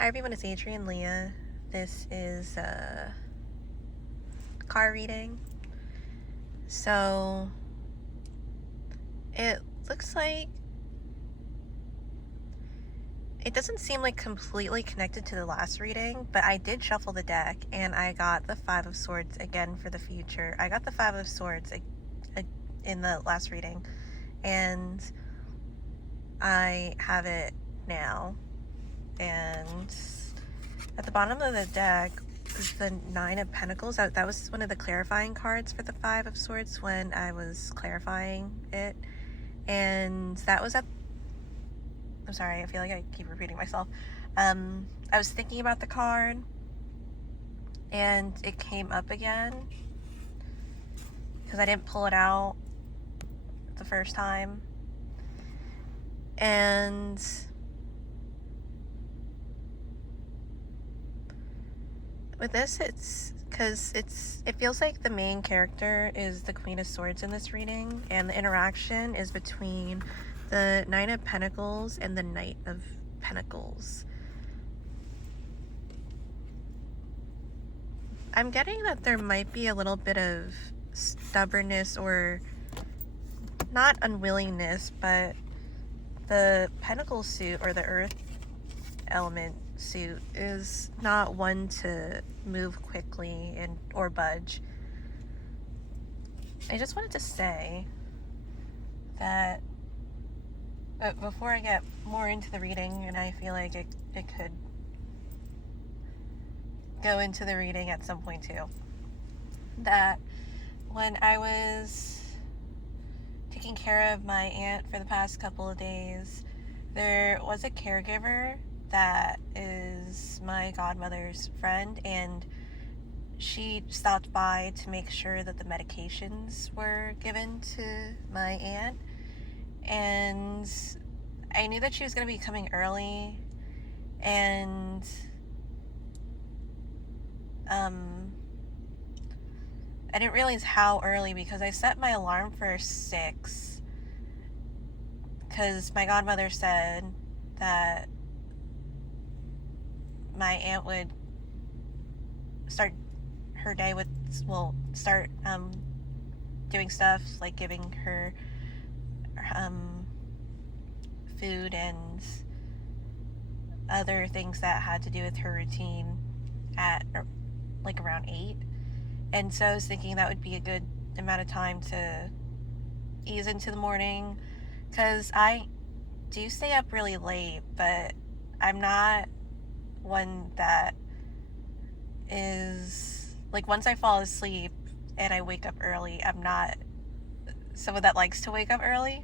Hi everyone, it's Adrian Leah. This is a car reading. So it looks like it doesn't seem like completely connected to the last reading, but I did shuffle the deck and I got the Five of Swords again for the future. I got the Five of Swords in the last reading and I have it now. And at the bottom of the deck is the Nine of Pentacles. That was one of the clarifying cards for the Five of Swords when I was clarifying it. And that was at... I'm sorry, I feel like I keep repeating myself. I was thinking about the card and it came up again because I didn't pull it out the first time. And with this, it's because it feels like the main character is the Queen of Swords in this reading, and the interaction is between the Nine of Pentacles and the Knight of Pentacles. I'm getting that there might be a little bit of stubbornness, or not unwillingness, but the Pentacle suit, or the Earth element suit, is not one to move quickly or budge. I just wanted to say that before I get more into the reading, and I feel like it could go into the reading at some point too, that when I was taking care of my aunt for the past couple of days, there was a caregiver that is my godmother's friend, and she stopped by to make sure that the medications were given to my aunt. And I knew that she was going to be coming early, and I didn't realize how early because I set my alarm for 6, because my godmother said that my aunt would start her day with, start doing stuff like giving her food and other things that had to do with her routine at like around 8. And so I was thinking that would be a good amount of time to ease into the morning, because I do stay up really late, but I'm not one that is like, once I fall asleep and I wake up early, I'm not someone that likes to wake up early.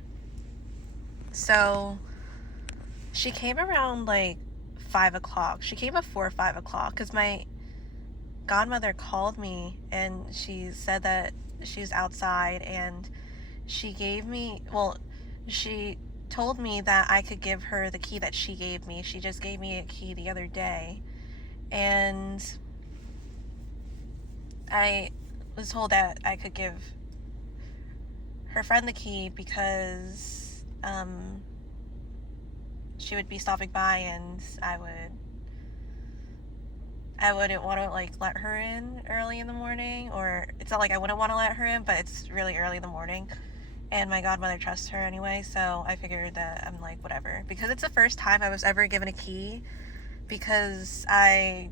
So she came around like 5 o'clock. She came before 5 o'clock because my godmother called me and she said that she's outside, and she told me that I could give her the key that she gave me. She just gave me a key the other day, and I was told that I could give her friend the key because she would be stopping by, and I wouldn't want to like let her in early in the morning, or it's not like I wouldn't want to let her in, but it's really early in the morning, and my godmother trusts her anyway, so I figured that I'm like, whatever, because it's the first time I was ever given a key, because I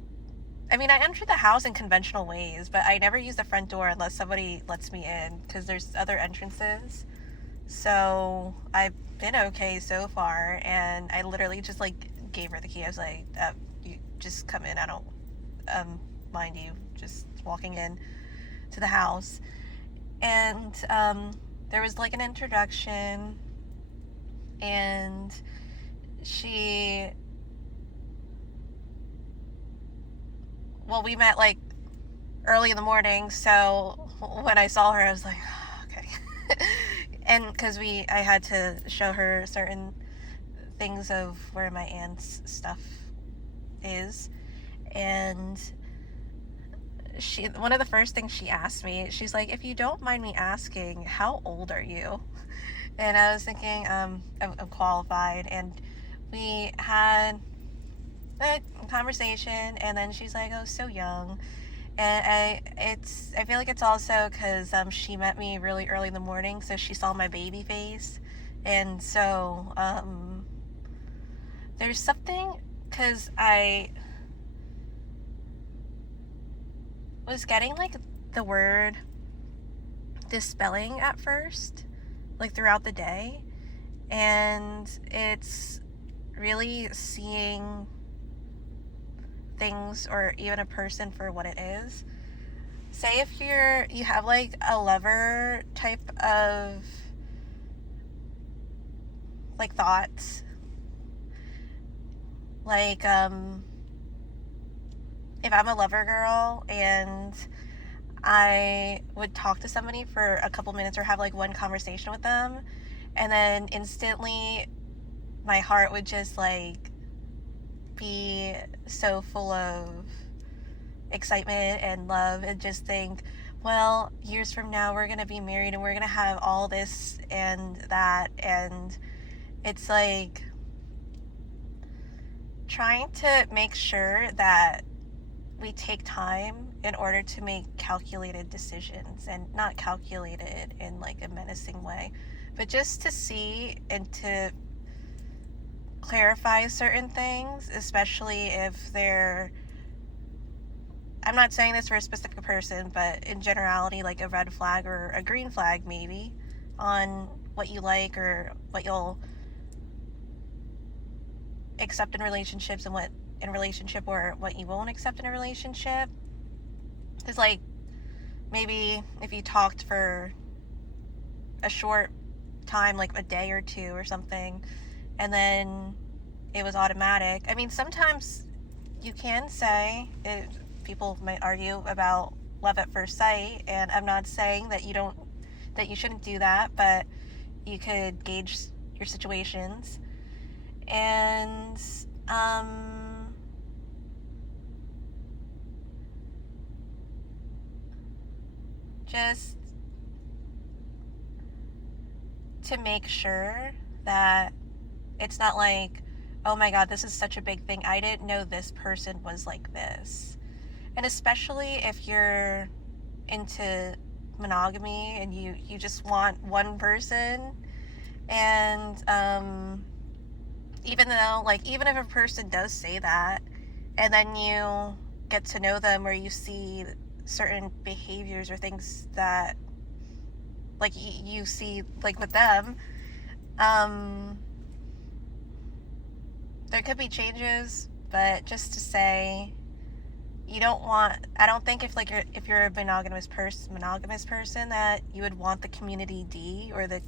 entered the house in conventional ways, but I never use the front door unless somebody lets me in, because there's other entrances. So I've been okay so far, and I literally just like gave her the key. I was like, you just come in, I don't mind you just walking in to the house. And there was like an introduction, and we met like early in the morning, so when I saw her I was like, oh, okay. And because I had to show her certain things of where my aunt's stuff is, and one of the first things she asked me, she's like, if you don't mind me asking, how old are you? And I was thinking, I'm qualified, and we had a conversation, and then she's like, "Oh, so young." And I feel like it's also because she met me really early in the morning, so she saw my baby face, and so there's something, because I was getting like the word dispelling at first, like throughout the day, and it's really seeing things or even a person for what it is. Say if you have like a lover type of like thoughts, like if I'm a lover girl and I would talk to somebody for a couple minutes or have like one conversation with them, and then instantly my heart would just like be so full of excitement and love, and just think, well, years from now we're gonna be married and we're gonna have all this and that. And it's like trying to make sure that we take time in order to make calculated decisions, and not calculated in like a menacing way, but just to see and to clarify certain things, especially if they're, I'm not saying this for a specific person, but in generality, like a red flag or a green flag maybe on what you like or what you'll accept in relationships and what in relationship, or what you won't accept in a relationship. Because like maybe if you talked for a short time, like a day or two or something, and then it was automatic. I mean, sometimes you can say it, people might argue about love at first sight, and I'm not saying that you shouldn't do that, but you could gauge your situations. And just to make sure that it's not like, oh my god, this is such a big thing, I didn't know this person was like this. And especially if you're into monogamy and you just want one person, and even though, like, even if a person does say that, and then you get to know them, or you see certain behaviors or things that like you see like with them, there could be changes. But just to say, you don't want, I don't think if you're a monogamous person that you would want the community D or the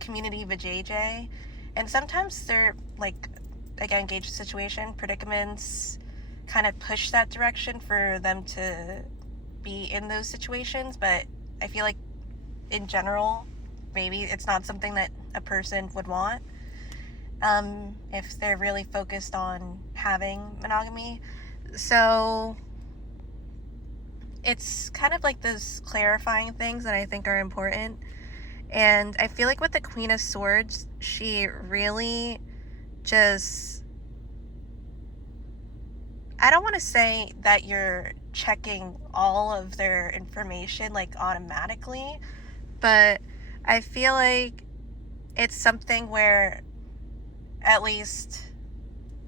community vajayjay. And sometimes they're like, again, engaged situation predicaments kind of push that direction for them to be in those situations. But I feel like in general, maybe it's not something that a person would want if they're really focused on having monogamy. So it's kind of like those clarifying things that I think are important. And I feel like with the Queen of Swords, she really just, I don't want to say that you're checking all of their information like automatically, but I feel like it's something where at least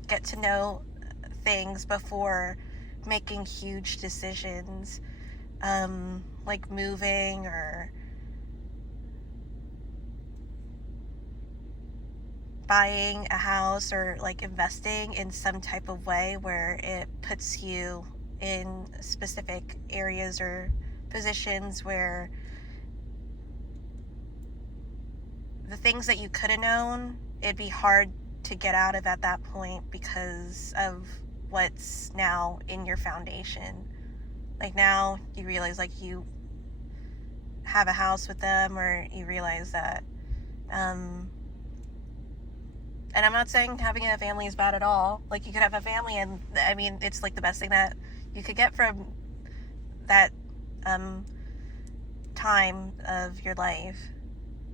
get to know things before making huge decisions, like moving or buying a house, or like investing in some type of way where it puts you in specific areas or positions where the things that you could have known, it'd be hard to get out of at that point because of what's now in your foundation. Like now you realize like you have a house with them, or you realize that and I'm not saying having a family is bad at all. Like, you could have a family, and I mean, it's like the best thing that you could get from that time of your life.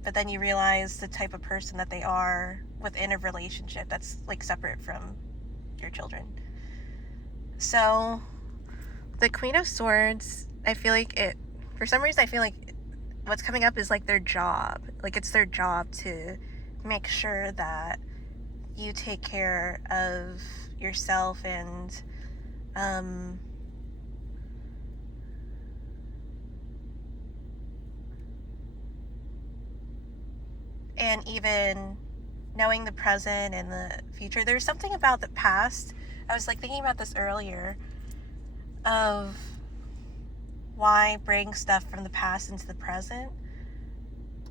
But then you realize the type of person that they are within a relationship that's like separate from your children. So the Queen of Swords, I feel like it, for some reason, I feel like what's coming up is like their job. Like it's their job to make sure that you take care of yourself and even knowing the present and the future. There's something about the past. I was like thinking about this earlier of why bring stuff from the past into the present.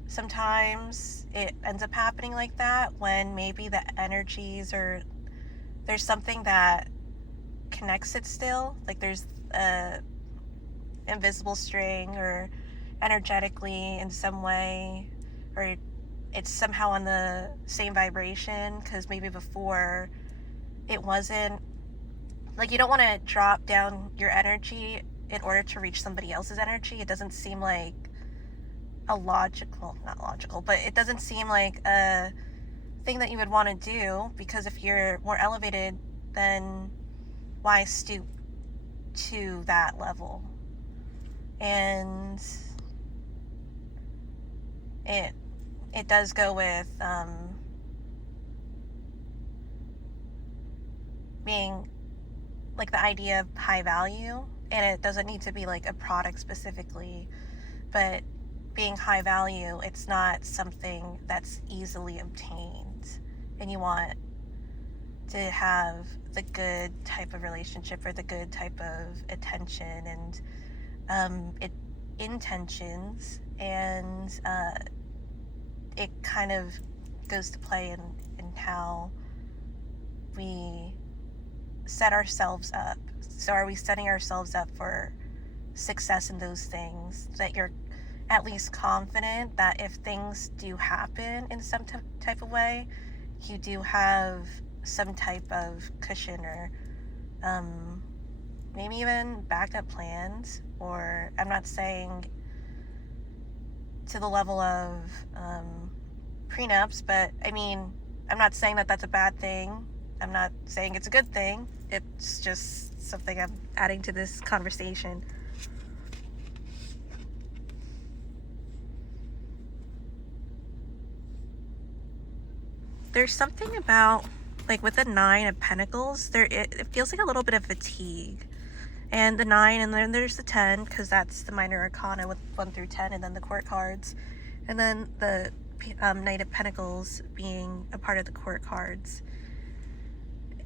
Sometimes it ends up happening like that when maybe the energies or there's something that connects it still. Like there's a invisible string or energetically in some way, or it's somehow on the same vibration because maybe before it wasn't. Like you don't want to drop down your energy in order to reach somebody else's energy. It doesn't seem like not logical, but it doesn't seem like a thing that you would want to do, because if you're more elevated, then why stoop to that level? And it does go with being like the idea of high value, and it doesn't need to be like a product specifically, but being high value, it's not something that's easily obtained, and you want to have the good type of relationship or the good type of attention and intentions, and it kind of goes to play in how we set ourselves up. So are we setting ourselves up for success in those things, that you're at least confident that if things do happen in some type of way, you do have some type of cushion or maybe even backup plans? Or I'm not saying to the level of prenups, but I mean, I'm not saying that that's a bad thing. I'm not saying it's a good thing. It's just something I'm adding to this conversation. There's something about, like with the Nine of Pentacles, it feels like a little bit of fatigue. And the 9, and then there's the 10, because that's the minor arcana with 1 through 10, and then the court cards. And then the Knight of Pentacles being a part of the court cards.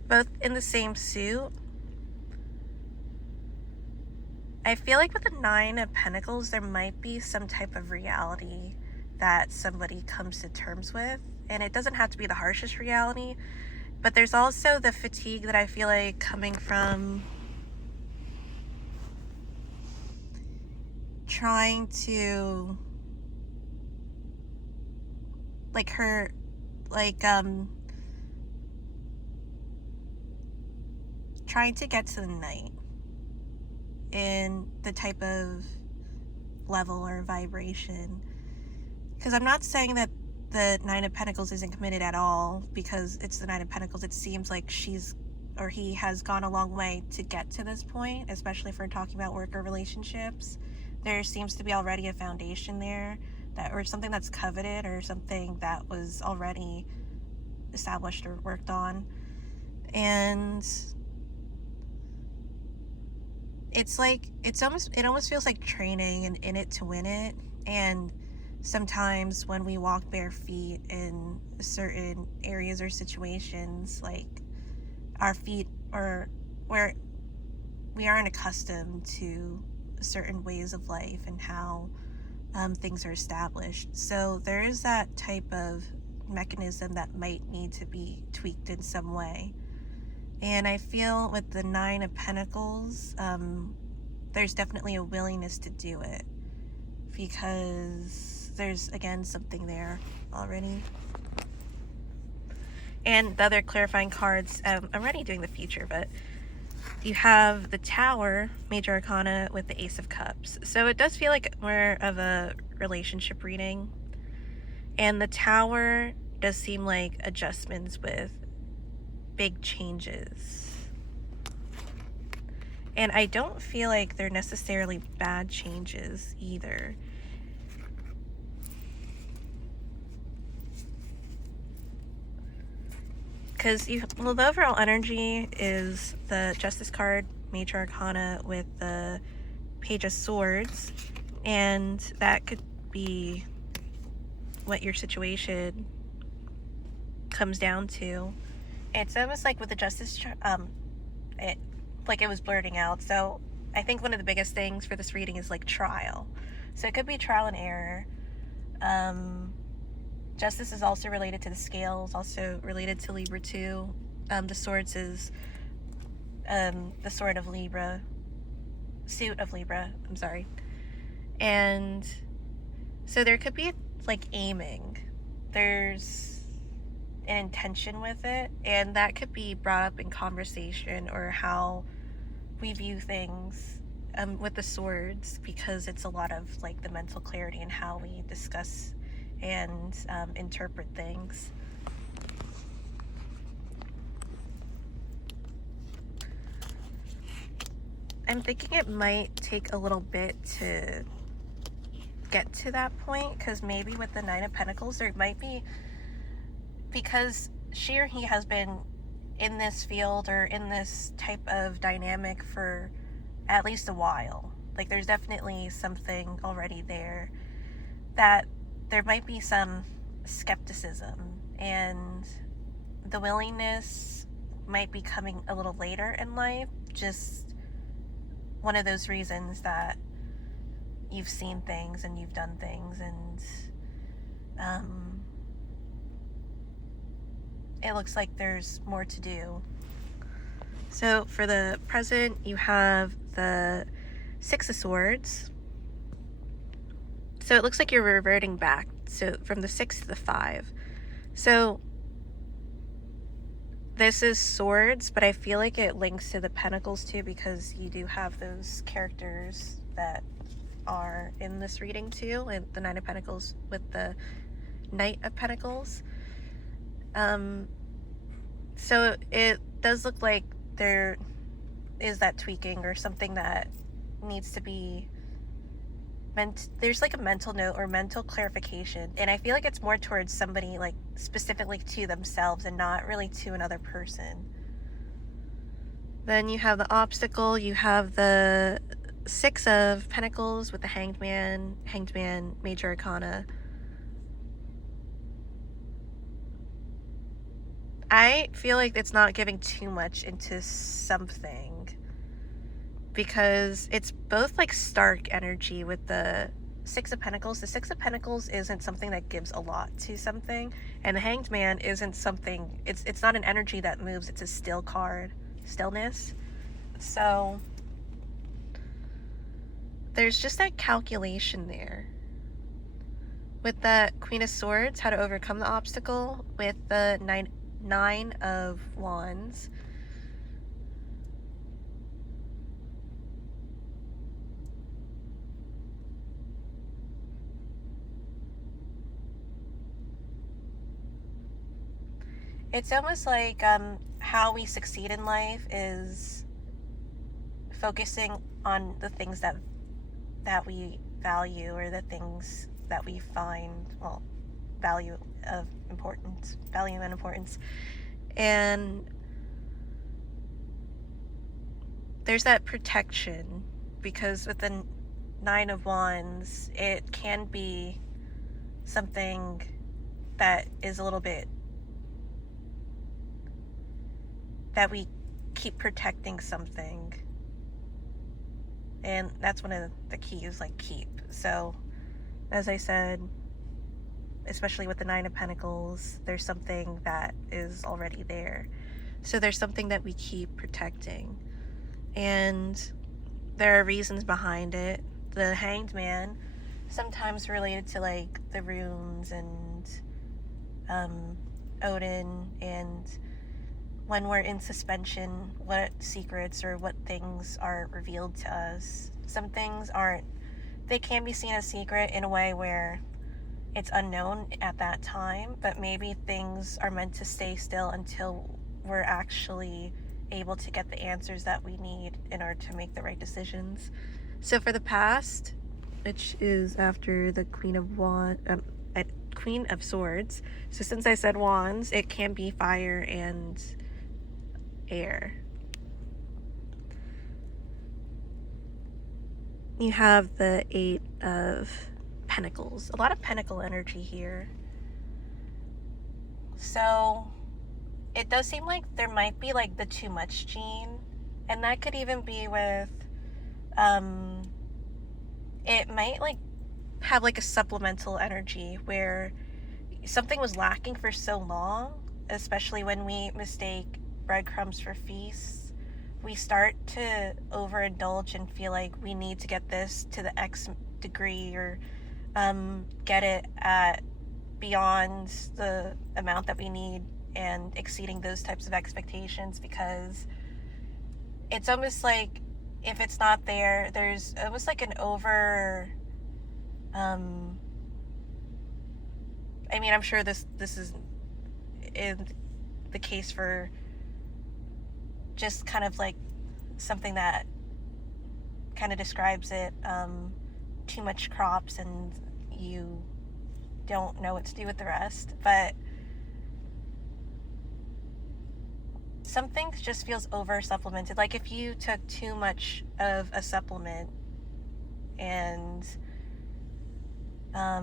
Both in the same suit. I feel like with the 9 of Pentacles, there might be some type of reality that somebody comes to terms with. And it doesn't have to be the harshest reality, but there's also the fatigue that I feel like coming from trying to trying to get to the Knight in the type of level or vibration. Because I'm not saying that the Nine of Pentacles isn't committed at all, because it's the Nine of Pentacles. It seems like he has gone a long way to get to this point, especially if we're talking about work or relationships. There seems to be already a foundation there, or something that's coveted, or something that was already established or worked on. And it's like, it almost feels like training and in it to win it. And sometimes when we walk bare feet in certain areas or situations, like our feet are where we aren't accustomed to certain ways of life and how things are established. So there is that type of mechanism that might need to be tweaked in some way. And I feel with the Nine of Pentacles, there's definitely a willingness to do it, because there's, again, something there already. And the other clarifying cards, I'm already doing the future, but you have the Tower, Major Arcana, with the Ace of Cups. So it does feel like more of a relationship reading. And the Tower does seem like adjustments with big changes. And I don't feel like they're necessarily bad changes either. Because the overall energy is the Justice card, Major Arcana with the Page of Swords, and that could be what your situation comes down to. It's almost like with the Justice, it was blurting out. So I think one of the biggest things for this reading is like trial. So it could be trial and error. Justice is also related to the scales, also related to Libra too. The swords is the sword of Libra, suit of Libra, I'm sorry. And so there could be like aiming. There's an intention with it, and that could be brought up in conversation or how we view things with the swords, because it's a lot of like the mental clarity and how we discuss and interpret things. I'm thinking it might take a little bit to get to that point, because maybe with the Nine of Pentacles there might be, because she or he has been in this field or in this type of dynamic for at least a while. Like there's definitely something already there, that there might be some skepticism, and the willingness might be coming a little later in life. Just one of those reasons that you've seen things and you've done things, and it looks like there's more to do. So for the present, you have the Six of Swords. So it looks like you're reverting back, so from the 6 to the 5. So this is swords, but I feel like it links to the Pentacles too, because you do have those characters that are in this reading too, and the Nine of Pentacles with the Knight of Pentacles. So it does look like there is that tweaking or something that needs to be there's like a mental note or mental clarification, and I feel like it's more towards somebody, like specifically to themselves and not really to another person. Then you have the obstacle, you have the Six of Pentacles with the Hanged Man, Major Arcana. I feel like it's not giving too much into something, because it's both like stark energy with the Six of Pentacles. The Six of Pentacles isn't something that gives a lot to something, and the Hanged Man isn't something, it's not an energy that moves, it's a still card, stillness. So there's just that calculation there. With the Queen of Swords, how to overcome the obstacle, with the Nine of Wands, it's almost like how we succeed in life is focusing on the things that we value, or the things that we find, well, value and importance. And there's that protection, because with the Nine of Wands, it can be something that is a little bit that we keep protecting something, and that's one of the keys, like keep. So as I said, especially with the Nine of Pentacles, there's something that is already there, so there's something that we keep protecting, and there are reasons behind it. The Hanged Man, sometimes related to like the runes and Odin, and when we're in suspension, what secrets or what things are revealed to us. Some things they can be seen as secret in a way where it's unknown at that time, but maybe things are meant to stay still until we're actually able to get the answers that we need in order to make the right decisions. So for the past, which is after the Queen of Swords, so since I said wands, it can be fire and air. You have the 8 of Pentacles, a lot of pentacle energy here. So it does seem like there might be like the too much gene, and that could even be with it might like have like a supplemental energy where something was lacking for so long, especially when we mistake breadcrumbs for feasts. We start to overindulge and feel like we need to get this to the X degree, or get it at beyond the amount that we need, and exceeding those types of expectations, because it's almost like if it's not there, there's almost like an over I mean, I'm sure this is in the case for just kind of like something that kind of describes it, too much crops and you don't know what to do with the rest. But some things just feels over supplemented. Like if you took too much of a supplement, and I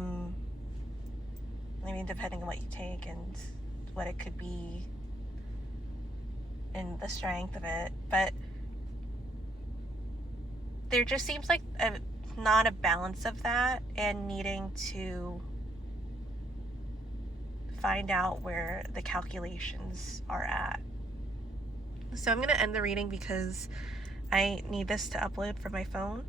mean, depending on what you take and what it could be and the strength of it, but there just seems like not a balance of that, and needing to find out where the calculations are at. So I'm going to end the reading because I need this to upload for my phone.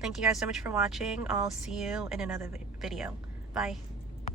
Thank you guys so much for watching. I'll see you in another video. Bye.